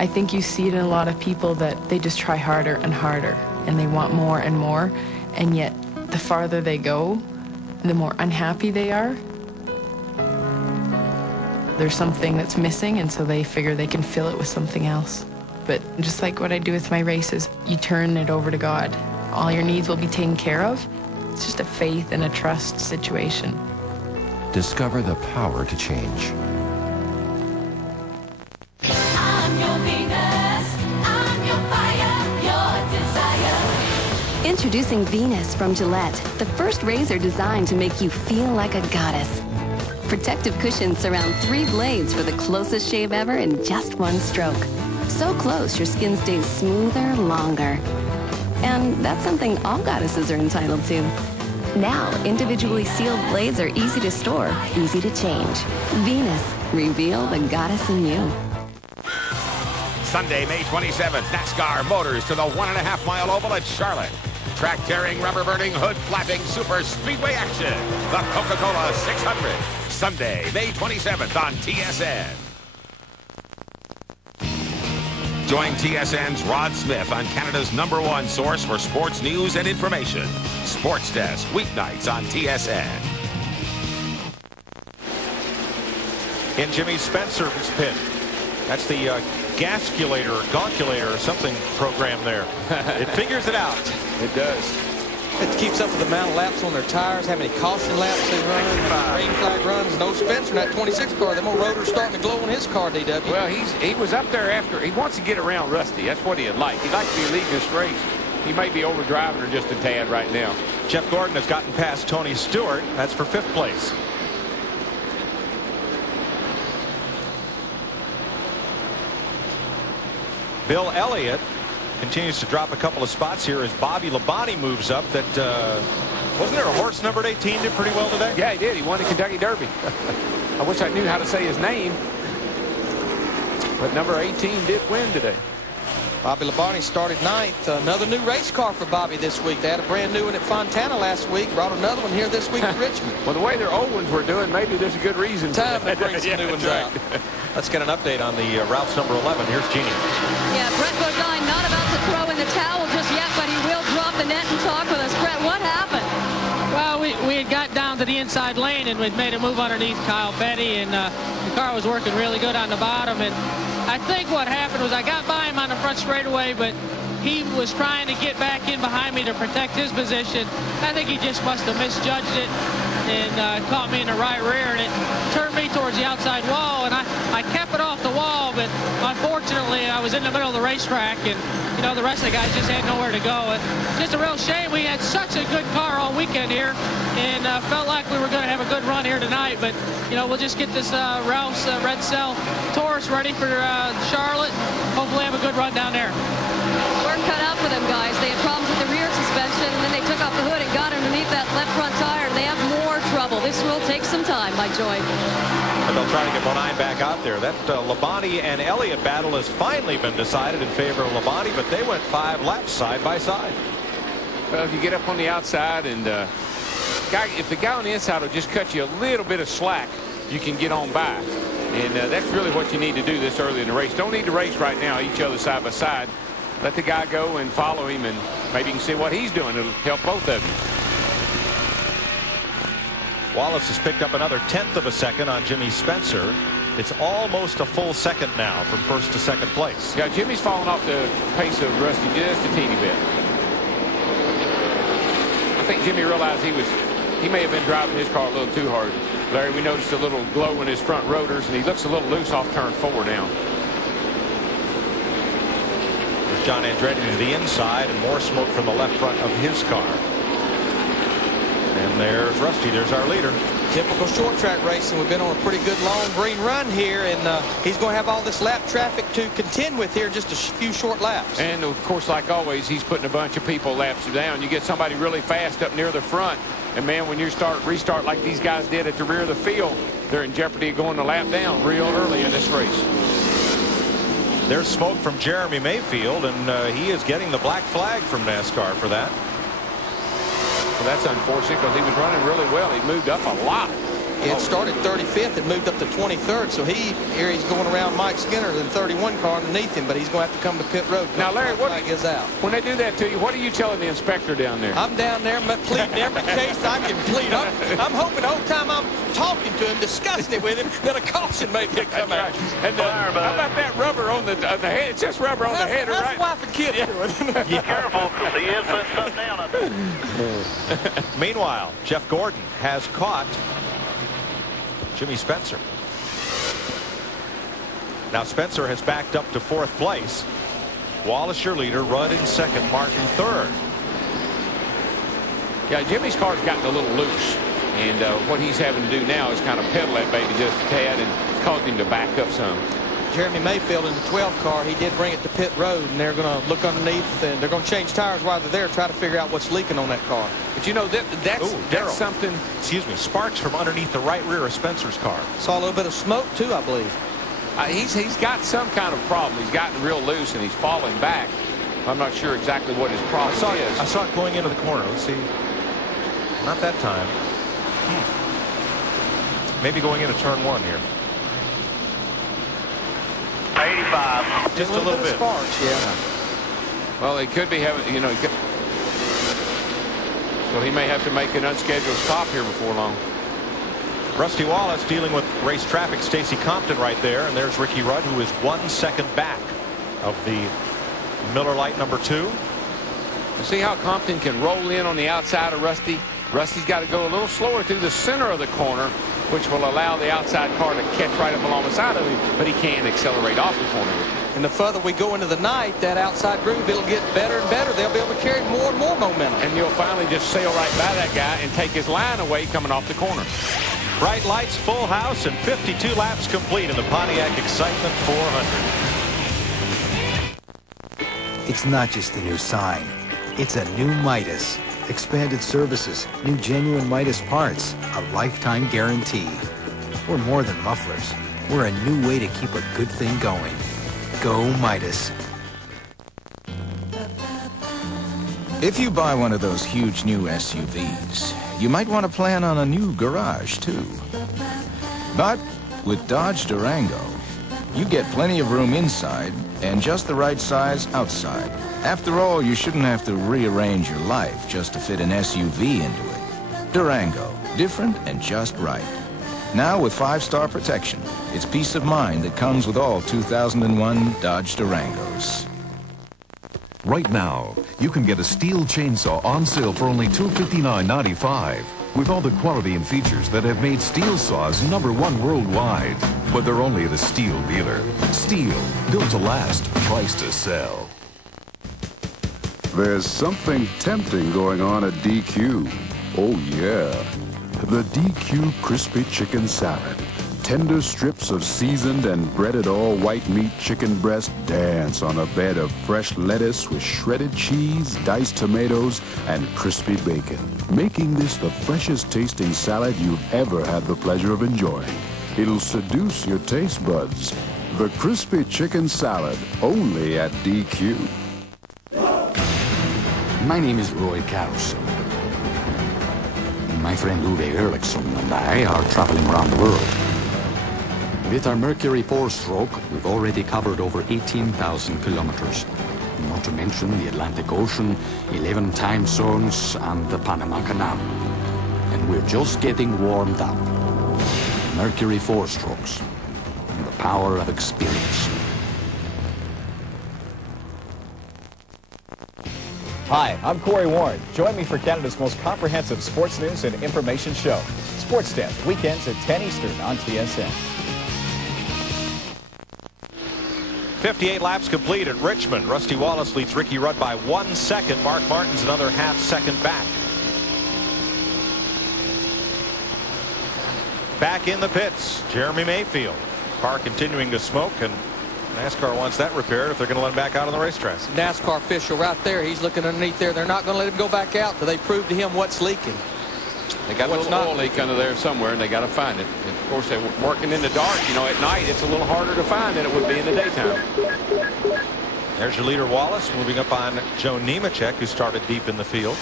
I think you see it in a lot of people that they just try harder and harder, and they want more and more, and yet the farther they go, the more unhappy they are. There's something that's missing, and so they figure they can fill it with something else. But just like what I do with my races, you turn it over to God. All your needs will be taken care of. It's just a faith and a trust situation. Discover the power to change. I'm your Venus, I'm your fire, your desire. Introducing Venus from Gillette, the first razor designed to make you feel like a goddess. Protective cushions surround 3 blades for the closest shave ever in just 1 stroke. So close, your skin stays smoother longer. And that's something all goddesses are entitled to. Now, individually sealed blades are easy to store, easy to change. Venus, reveal the goddess in you. Sunday, May 27th, NASCAR Motors to the 1.5-mile oval at Charlotte. Track-tearing, rubber-burning, hood-flapping super speedway action. The Coca-Cola 600. Sunday, May 27th on TSN. Join TSN's Rod Smith on Canada's #1 source for sports news and information. Sports Desk, weeknights on TSN. In Jimmy Spencer's pit. That's the gasculator or gauculator or something program there. It figures it out. It does. It keeps up with the amount of laps on their tires, how many caution laps they run, rain flag runs. No Spencer in that 26 car. Them old rotors starting to glow on his car, DW. Well, he was up there after. He wants to get around Rusty. That's what he'd like. He'd like to be leading this race. He may be overdriving her just a tad right now. Jeff Gordon has gotten past Tony Stewart. That's for 5th place. Bill Elliott continues to drop a couple of spots here as Bobby Labonte moves up. That wasn't there a horse numbered 18 did pretty well today? Yeah, he did. He won the Kentucky Derby. I wish I knew how to say his name. But number 18 did win today. Bobby Labonte started 9th. Another new race car for Bobby this week. They had a brand new one at Fontana last week. Brought another one here this week at Richmond. Well, the way their old ones were doing, maybe there's a good reason. Time to bring some new ones out. Let's get an update on the Ralph's number 11. Here's Jeannie. Yeah, Brett Bodine not about to throw in the towel just yet, but he will drop the net and talk with us. Brett, what happened? Well, we had got down to the inside lane and we'd made a move underneath Kyle Petty, and the car was working really good on the bottom. And I think what happened was I got by him on the front straightaway, but he was trying to get back in behind me to protect his position. I think he just must have misjudged it and caught me in the right rear, and it turned me towards the outside wall, and I kept it off the wall, but unfortunately I was in the middle of the racetrack, and you know, the rest of the guys just had nowhere to go. And just a real shame. We had such a good car all weekend here, and felt like we were going to have a good run here tonight, but you know, we'll just get this Ralph's Red Cell Taurus ready for Charlotte. Hopefully have a good run down there. Work cut out for them guys. They had problems with the rear suspension, and then they took off the hood and got underneath that left front tire. They have more trouble. This will take some time, Mike Joy. And they'll try to get Bodine back out there. That Labonte and Elliott battle has finally been decided in favor of Labonte, but they went 5 laps side by side. Well, if you get up on the outside and if the guy on the inside will just cut you a little bit of slack, you can get on by. And that's really what you need to do this early in the race. Don't need to race right now, each other side by side. Let the guy go and follow him, and maybe you can see what he's doing. It'll help both of you. Wallace has picked up another 1/10 of a second on Jimmy Spencer. It's almost a full second now from 1st to 2nd place. Yeah, Jimmy's fallen off the pace of Rusty just a teeny bit. I think Jimmy realized he may have been driving his car a little too hard. Larry, we noticed a little glow in his front rotors, and he looks a little loose off turn 4 now. There's John Andretti to the inside, and more smoke from the left front of his car. And there's Rusty. There's our leader. Typical short track racing. We've been on a pretty good long green run here, and he's going to have all this lap traffic to contend with here in just a few short laps. And of course, like always, he's putting a bunch of people laps down. You get somebody really fast up near the front, and man, when you restart like these guys did at the rear of the field, they're in jeopardy of going the lap down real early in this race. There's smoke from Jeremy Mayfield, and he is getting the black flag from NASCAR for that. Well, that's unfortunate because he was running really well. He moved up a lot. It started 35th and moved up to 23rd, so here he's going around Mike Skinner, the 31 car underneath him, but he's going to have to come to pit road. Now, Larry, what is out? When they do that to you, what are you telling the inspector down there? I'm down there pleading every case I can plead. I'm hoping the whole time I'm talking to him, discussing it with him, that a caution may come out. And how about that rubber on the head? It's just rubber on the head, right? That's why the kid's doing. Be careful, because he is putting something down up there. Meanwhile, Jeff Gordon has caught Jimmy Spencer. Now Spencer has backed up to 4th place. Wallace your leader, Rudd in 2nd, Martin 3rd. Yeah, Jimmy's car's gotten a little loose, and what he's having to do now is kind of pedal that baby just a tad and cause him to back up some. Jeremy Mayfield in the 12th car, he did bring it to pit road, and they're going to look underneath, and they're going to change tires while they're there, try to figure out w's leaking on that car. But you know, that's something. Excuse me, sparks from underneath the right rear of Spencer's car. Saw a little bit of smoke too, I believe. He's got some kind of problem. He's gotten real loose and he's falling back. I'm not sure exactly what his problem is. I saw it going into the corner. Let's see. Not that time. Maybe going into turn 1 here. 85. Just a little bit. Sparks, yeah. Well, they could be having, you know, so he may have to make an unscheduled stop here before long. Rusty Wallace dealing with race traffic. Stacy Compton right there, and there's Ricky Rudd, who is 1 second back of the Miller Lite number 2. See how Compton can roll in on the outside of Rusty? Rusty's got to go a little slower through the center of the corner, which will allow the outside car to catch right up along the side of him, but he can accelerate off the corner. And the further we go into the night, that outside groove, it'll get better and better. They'll be able to carry more and more momentum. And you'll finally just sail right by that guy and take his line away coming off the corner. Bright lights, full house, and 52 laps complete in the Pontiac Excitement 400. It's not just a new sign. It's a new Midas. Expanded services, new genuine Midas parts, a lifetime guarantee. We're more than mufflers. We're a new way to keep a good thing going. Go Midas. If you buy one of those huge new SUVs, you might want to plan on a new garage too. But with Dodge Durango, you get plenty of room inside and just the right size outside. After all, you shouldn't have to rearrange your life just to fit an SUV into it. Durango, different and just right. Now with 5-star protection, it's peace of mind that comes with all 2001 Dodge Durangos. Right now, you can get a Stihl chainsaw on sale for only $259.95 with all the quality and features that have made Stihl saws #1 worldwide. But they're only at a Stihl dealer. Stihl, built to last, priced to sell. There's something tempting going on at DQ. Oh, yeah. The DQ Crispy Chicken Salad. Tender strips of seasoned and breaded all-white meat chicken breast dance on a bed of fresh lettuce with shredded cheese, diced tomatoes, and crispy bacon, making this the freshest tasting salad you've ever had the pleasure of enjoying. It'll seduce your taste buds. The Crispy Chicken Salad, only at DQ. My name is Roy Carlson. My friend Uwe Erliksson and I are traveling around the world. With our Mercury 4-stroke, we've already covered over 18,000 kilometers. Not to mention the Atlantic Ocean, 11 time zones, and the Panama Canal. And we're just getting warmed up. Mercury 4-strokes. The power of experience. Hi, I'm Corey Warren. Join me for Canada's most comprehensive sports news and information show. Sports Desk, weekends at 10 Eastern on TSN. 58 laps complete at Richmond. Rusty Wallace leads Ricky Rudd by 1 second. Mark Martin's another half second back. Back in the pits, Jeremy Mayfield. Car continuing to smoke, and NASCAR wants that repaired if they're going to let him back out on the racetrack. NASCAR official right there. He's looking underneath there. They're not going to let him go back out till they prove to him what's leaking. They got a little oil leak under there somewhere, and they got to find it. And of course, they're working in the dark. You know, at night, it's a little harder to find than it would be in the daytime. There's your leader, Wallace, moving up on Joe Nemechek, who started deep in the field.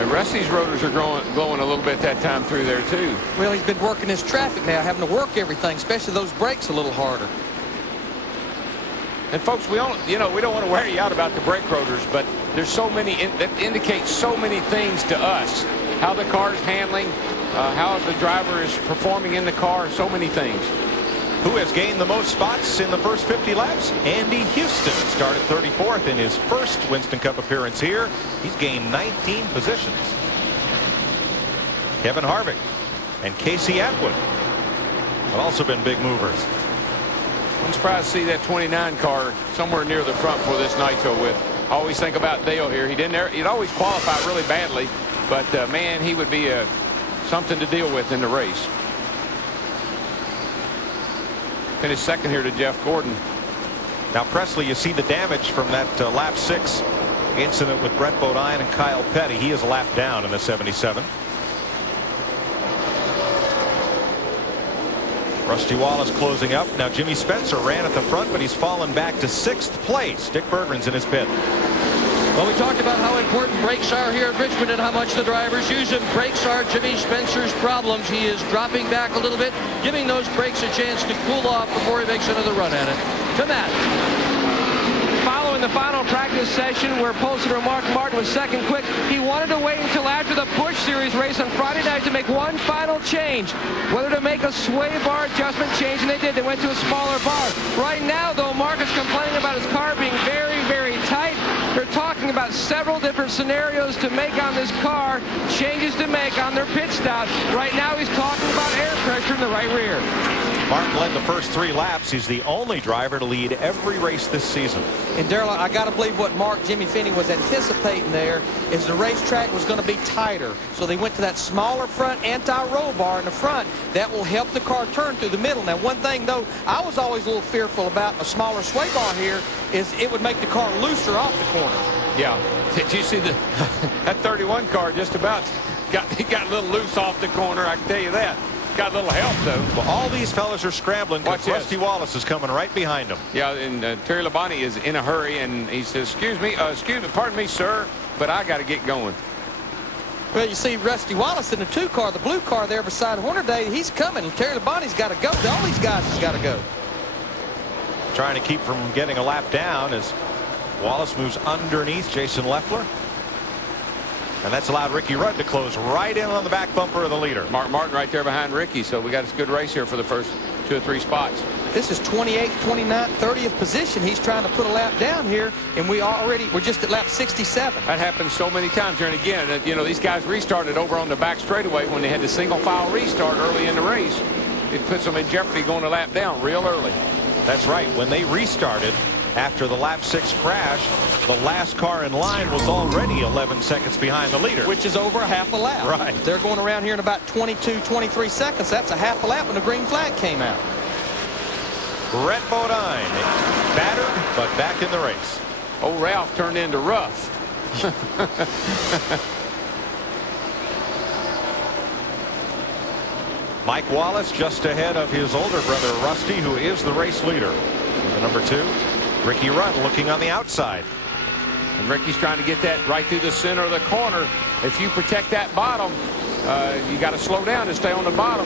And Rusty's rotors are glowing a little bit that time through there, too. Well, he's been working his traffic now, having to work everything, especially those brakes a little harder. And folks, we don't want to wear you out about the brake rotors, but there's so many that indicate so many things to us. How the car's handling, how the driver is performing in the car, so many things. Who has gained the most spots in the first 50 laps? Andy Houston started 34th in his first Winston Cup appearance here. He's gained 19 positions. Kevin Harvick and Casey Atwood have also been big movers. I'm surprised to see that 29 car somewhere near the front for this Nitro with. I always think about Dale here. He'd always qualify really badly, but man, he would be something to deal with in the race. Finished second here to Jeff Gordon. Now, Presley, you see the damage from that lap 6 incident with Brett Bodine and Kyle Petty. He is a lap down in the 77. Rusty Wallace closing up. Now, Jimmy Spencer ran at the front, but he's fallen back to 6th place. Dick Berggren's in his pit. Well, we talked about how important brakes are here at Richmond and how much the drivers use them. Brakes are Jimmy Spencer's problems. He is dropping back a little bit, giving those brakes a chance to cool off before he makes another run at it. To Matt. Following the final practice session where Poulsen remarked Martin was second quick, he wanted to wait until after the Busch Series race on Friday night to make one final change, whether to make a sway bar adjustment change, and they did. They went to a smaller bar. Right now, though, Mark is complaining about his car being very, very tight. They're talking about several different scenarios to make on this car, changes to make on their pit stop. Right now, he's talking about air pressure in the right rear. Martin led the first 3 laps. He's the only driver to lead every race this season. And Darrell, I got to believe what Jimmy Finney was anticipating there is the racetrack was going to be tighter. So they went to that smaller front anti-roll bar in the front. That will help the car turn through the middle. Now, one thing, though, I was always a little fearful about a smaller sway bar here is it would make the car looser off the corner. Yeah. Did you see that 31 car just about got a little loose off the corner, I can tell you that. Got a little help, though. Well, all these fellas are scrambling because Rusty Wallace is coming right behind him. Yeah, and Terry Labonte is in a hurry, and he says, excuse me, pardon me, sir, but I got to get going. Well, you see Rusty Wallace in the 2 car, the blue car there beside Hornaday. He's coming. Terry Labonte's got to go. All these guys has got to go. Trying to keep from getting a lap down as Wallace moves underneath Jason Leffler. And that's allowed Ricky Rudd to close right in on the back bumper of the leader. Mark Martin right there behind Ricky, so we got a good race here for the first 2 or 3 spots. This is 28th, 29th, 30th position. He's trying to put a lap down here, and we're just at lap 67. That happens so many times here. And again, you know, these guys restarted over on the back straightaway when they had the single file restart early in the race. It puts them in jeopardy going a lap down real early. That's right. When they restarted after the lap 6 crash, the last car in line was already 11 seconds behind the leader. Which is over a half a lap. Right. They're going around here in about 22, 23 seconds. That's a half a lap when the green flag came out. Brett Bodine, battered, but back in the race. Old Ralph turned into rough. Mike Wallace just ahead of his older brother Rusty, who is the race leader. The number 2, Ricky Rudd, looking on the outside. And Ricky's trying to get that right through the center of the corner. If you protect that bottom, you got to slow down to stay on the bottom.